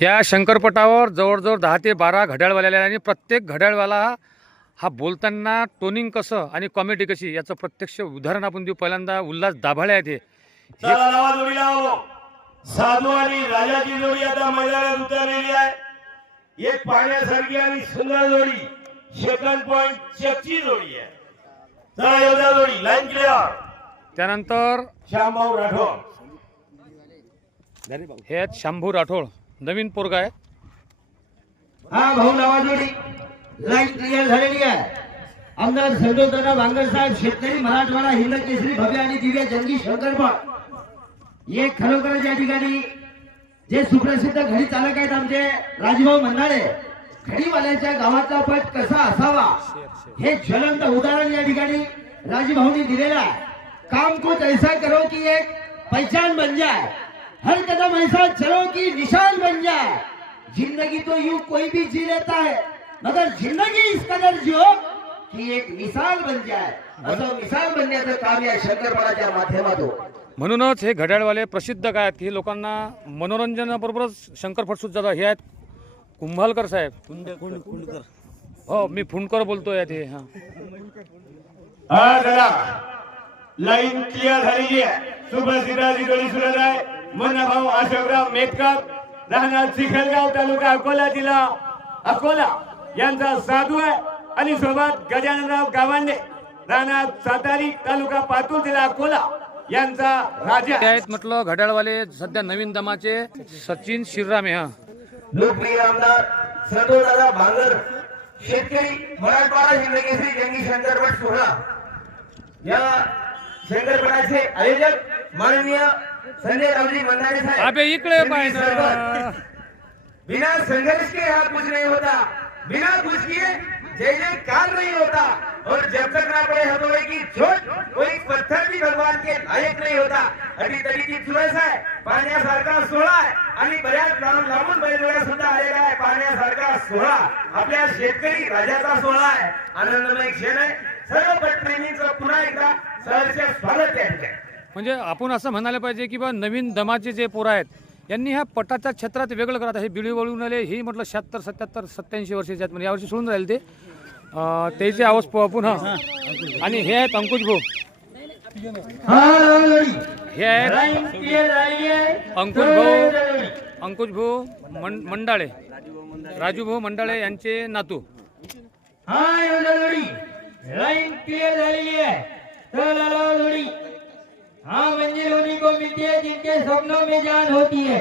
या शंकरपटावर जवळजवळ 10 ते 12 घड्याळवाले आणि प्रत्येक घड्याळवाला हा बोलताना टोनिंग कसं आणि कॉमेडी कशी याचं प्रत्यक्ष उदाहरण आपण देऊ। पहिल्यांदा उल्हास दाभाळे आहेत हे चला लावा जोडी लावा। साधू आणि राजाची जोडी आता मैदानात उतरलेली आहे। एक पाण्यासारखी आणि सुंदर जोडी सेकंड पॉइंट चेकची जोडी आहे। चला योद्धा जोडी लाईन क्लिअर। त्यानंतर श्यामभाऊ राठोड हे आहेत शंभू राठोड नवीन पोरगा आहे। हा भाऊ लावा जोडी लाईन क्लिअर झालेली आहे। आमदार संतोषदादा वांगर साहेब शेतकरी मराठवाडा हिंद केसरी भव्य आणि दिव्य जंगी शंकरपट हे खरोखरच या ठिकाणी जे सुप्रसिद्ध घडी चालक आहेत आमचे राजभाऊ मंडाळे घडीवाल्याच्या गावाचा पट कसा असावा हे ज्वलंत उदाहरण या ठिकाणी राजभाऊनी दिलेलं आहे। काम कुछ ऐसा करो कि एक पहचान बन जाए, हर कदम ऐसा चलो कि निशान बन जाए। जिंदगी तो यूं कोई भी जी लेता है मगर जिंदगी इस कदर जियो कि एक मिसाल बन जाए। असं मिसाल बनण्याचं काम या शंकरपटाच्या माध्यमातून। म्हणूनच हे घड्याळवाले प्रसिद्ध काय आहेत की लोकांना मनोरंजनाबरोबरच शंकरपट सुद्धा हे आहेत कुंभालकर साहेब। हो मी फुंडकर बोलतोय ते। हा हा चला लाईन क्लिअर झालेली आहे। सुप्रसिद्धाची जोडी सुरत आहे। मन्नाभाऊ अशोकराव मेटकर राहणार चिखलगाव तालुका अकोला जिल्हा अकोला यांचा साधू आहे आणि सोबत गजाननराव गावंडे राहणार सातारी तालुका पातूर जिल्हा अकोला यांचा राजा आहेत। म्हटलं घड्याळवाले सध्या नवीन दमाचे सचिन शिररामे। हा लोकप्रिय आमदार संतोषदादा भांगर शेतकरी मराठवाडा हिंद केसरी जंगी शंकरपट सोहळा या शंकरपटाचे आयोजक माननीय संजय रावजी मंदाडे साहेब। अबे इकडे पाहिजे बिना संघर्ष के यहाँ कुछ नहीं होता, बिना कुछ किए जय जयकार नहीं होता और जब तक ना पड़े हथौड़े की चोट कोई पत्थर भी भगवान के लायक नहीं होता। अटी तरीची चुरस आहे पाण्यासारखा सोहळा आहे आणि बऱ्याच लांबून बैलगाड्या सुद्धा आलेला आहे। पाण्यासारखा सोहळा आपल्या शेतकरी राजाचा सोहळा आहे। आनंदमय क्षण आहे। सर्व पटप्रेमींचं पुन्हा एकदा सहर्ष स्वागत आहे। म्हणजे आपण असं म्हणायला पाहिजे की बा नवीन दमाचे जे पोरं आहेत यांनी ह्या पटाच्या क्षेत्रात वेगळं करत हे बिळी वळून आले ही म्हटलं 76 77 87 वर्षाचे आहेत म्हणजे यावर्षी सोडून राहिले ते त्याची आवाज पुन्हा। आणि हे आहेत अंकुश भाऊ। हे आहेत अंकुश भाऊ मंडाळे राजू भाऊ मंडाळे यांचे नातू। लाइन क्लियर झालेली आहे। चला लावा जोडी। हाँ मंजिल उन्हीं को मिलती है जिनके सपनों में जान होती है।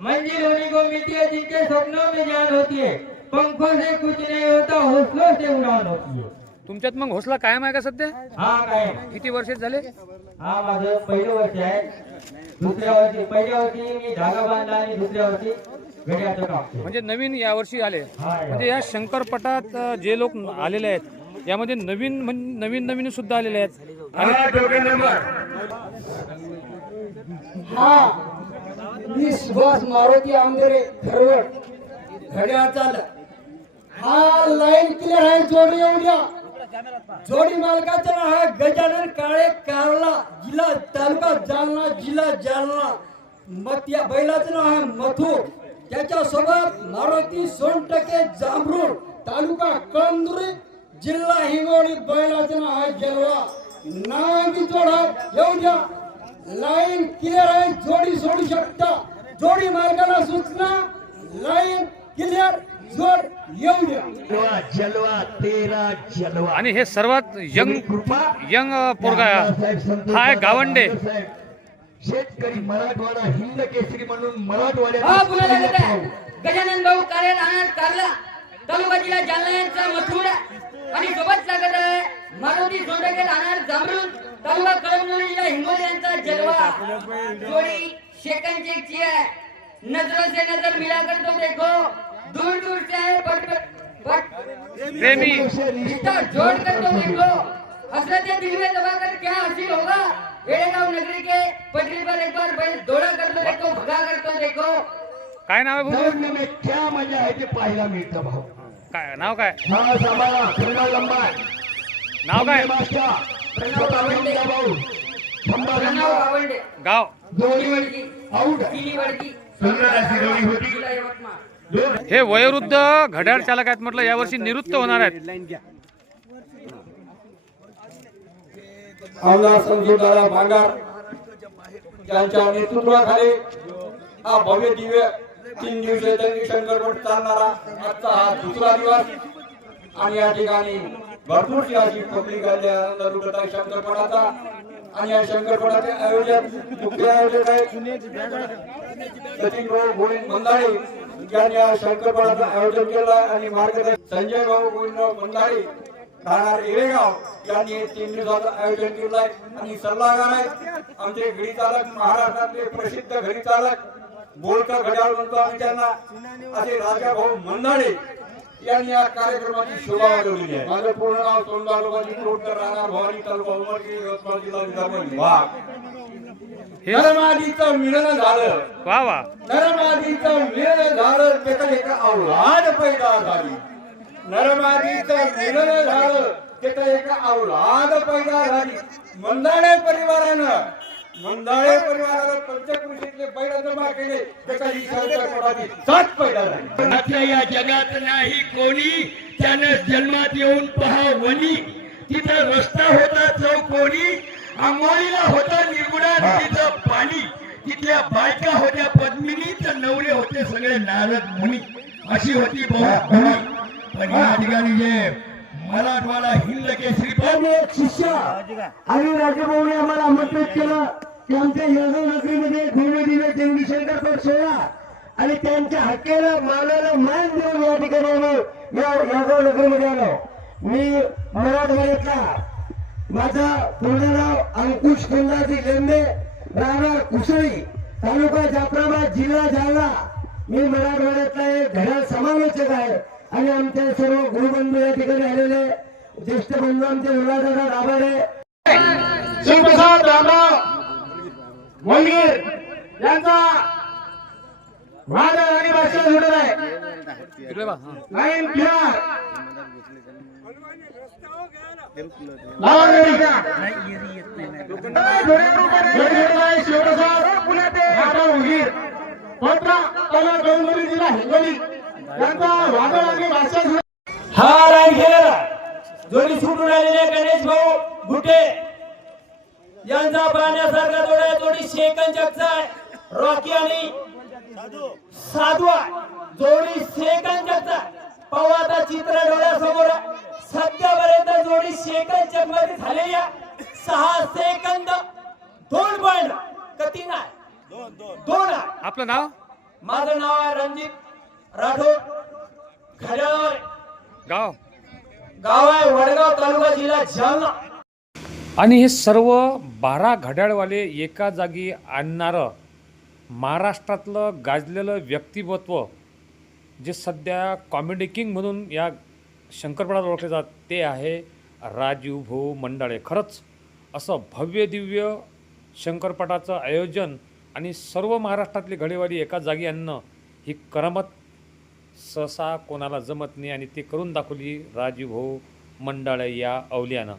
मंजिल उन्हीं को मिलती है जिनके सपनों में जान होती है। पंखों से कुछ नहीं होता हौसलों से उड़ान होती है। तुमच्यात मग हौसला कायम आहे का सध्या? हाँ काय किती वर्ष झाले? हा माझं पहिलं वर्ष आहे। दुसऱ्या वर्षी पहिल्या वर्षी मी धागा बांधला आणि दुसऱ्या वर्षी घड्याळाचं काम केलं। म्हणजे नवीन या वर्षी आले। म्हणजे या शंकरपटात जे लोक आलेले आहेत यामध्ये नवीन सुद्धा आलेले आहेत। मी सुभाष मारुती आमदेरे खरवड घड्याळ चाल। हा लाईन क्लिअर आहे। जोडी येऊया जोडी मालकाचं नाव आहे गजानन काळे कारला जिल्हा तालुका जालना जिल्हा जालना। मग या बैलाचं नाव आहे मथुर। त्याच्यासोबत मारुती सोनटके जांभरूड तालुका कळमनुरी जिल्हा हिंगोली बैलाचं नाव आहे जलवा। नावांची जोड येऊ द्या। लाईन क्लिअर आहे। जोडी सोडू शकता। जोडी मार्गाला सूचना लाईन क्लिअर जोड येऊ द्या। जलवा तेरा जलवा आणि हे सर्वात यंग पोरगा हा आहे गावंडे। शेतकरी मराठवाडा हिंद केसरी म्हणून मराठवाड्यात हा पुन्हा लागत आहे। गजानन भाऊ काळे राहणार कारला तालुका जिल्हा जालना यांचा मथुर आणि सोबत लागत आहे मारुती सोंडके राहणार जांभरूण तालुका कळमनुरी जिल्हा हिंगोली यांचा जलवा। जोडी सेकंड चेकची है। नजरों से नजर मिला कर तो देखो दूर दूर से है प्रेमी रिश्ता जोड़ कर तो देखो हसरत दिल में दबा कर क्या हासिल होगा। वेड़ेगांव नगरी के पटरी पर एक बार बैल दौड़ा कर तो देखो भगा कर तो देखो। काय नाव आहे भाऊ? दौड़ने में क्या मजा है ते पाहायला मिळतं भाऊ। काय नाव काय? हा सांभाळा प्रणव लंबाय नाव काय? प्रणव गावंडे भाऊ प्रणव गावंडे गाव जोडी वडकी आउट तिनी वडकी सुंदर अशी जोडी होती जिल्हा यवतमाळ. दोन हे वयोवृद्ध घड्याळ चालक आहेत म्हटलं, यावर्षी निवृत्त होणार आहेत. आमदार संजूदादा भांगार यांच्या नेतृत्वाखाली हा भव्य दिव्य 3 दिवसीय जंगी शंकरपट चालणारा आजचा हा दुसरा दिवस आणि या ठिकाणी भरपूरशी अशी पब्लिक आली आहे आनंद लुटत आहे शंकरपटाचा. आणि या शंकरपटाचे आयोजक मुख्य आयोजक आहेत सचिन भाऊ गोविंद मंदाळे यांनी या शंकरपटाचं आयोजन केलं आहे आणि मार्गदर्शक संजय भाऊ गोविंद मंदाळे राहणार येळेगाव यांनी 3 दिवसाचं आयोजन केलं आहे. आणि सल्लागार आहेत आमचे घडी चालक, महाराष्ट्रातले प्रसिद्ध घडी चालक, बोलकर घड्याळ म्हणतो आम्ही त्यांना, असे राजा भाऊ मंदाळे यांनी या कार्यक्रमाची शोभा वाढवलेली आहे. माझं पूर्ण नाव सोनदार लोकांची कोटकर, राहणार भवानी, तालुका उमरगी, यवतमाळ जिल्हा, विदर्भ विभाग. हे नरमादीचं मिलन झालं, वा वा. नरमादीचं मिलन झालं, त्याचा एका औलाद पैदा झाली. नरमादीचं मिलन झालं, त्याचा एका औलाद पैदा झाली. मंदाळे परिवारानं पंचकृषीतले बैल जमा केले, त्याचा ही शंकरपटाची साथ पैदा झाली. आपल्या या जगात नाही कोणी त्याने जन्मात येऊन पहा वनी. तिथं रस्ता होता चौकोनी, आंघोळीला होता निगुडा नदीचं पाणी. तिथल्या बायका होत्या पद्मिनी, तर नवरे होते सगळे नारद मुनी. अशी होती बहु. पण या ठिकाणी जे मराठवाडा हिंद केसरी आम्ही एक शिष्य आणि राजभाऊने आम्हाला आमंत्रित केलं की आमच्या येळगाव नगरीमध्ये भव्य दिव्य जंगी शंकरपट सोहळा आणि त्यांच्या हक्काला मानाला मान देऊन या ठिकाणी आम्ही या येळगाव नगरीमध्ये आलो. मी मराठवाड्यातला, माझं पूर्ण नाव अंकुश कोंडाजी लेंबे, राहणार कुसळी, तालुका जाफराबाद, जिल्हा जालना. मी मराठवाड्यातला एक घड्याळ समालोचक आहे आणि आमचे सर्व गुरुबंधू या ठिकाणी आलेले ज्येष्ठ बंधू आमचे मुलादादा दाभाडे, शिवप्रसाद रामराव मोलगीर यांचा वादळ आणि भाषण सुटत आहे. इकडे बा. हा. Line clear. लावा रेडी का? शिवप्रसाद रामराव मोलगीर, पत्रा तालुका कळमनुरी, जिल्हा हिंगोली यांचा वादळ आणि भाषण. हा रायखेडा जोडी सुटून आलेले गणेश भाऊ गुटे यांचा पाहण्यासारखा जोड्या जोडी शेकन जगचा आहे. रॉकी आणि साधवा जोडी शेकन जगचा. पाहू आता चित्र डोळ्यासमोर. सध्यापर्यंत जोडी शेकन जग मध्ये झालेली 6 सेकंद 2 पॉइंट कधी नाही 2. आपलं नाव? माझं नाव आहे रणजित राठोड. घड्याळ गाव? गाव आहे वडगाव, तालुका जिल्हा जालना. आणि हे सर्व 12 घड्याळवाले एका जागी आणणारं महाराष्ट्रातलं गाजलेलं व्यक्तिमत्व, जे सध्या कॉमेडी किंग म्हणून या शंकरपटात ओळखले जात, ते आहे राजीव भाऊ मंडाळे. खरंच असं भव्य दिव्य शंकरपटाचं आयोजन आणि सर्व महाराष्ट्रातली घडेवाली एका जागी आणणं ही करामत सहसा कोणाला जमत नाही आणि ते करून दाखवली राजीव भाऊ मंडाळे या अवलियानं.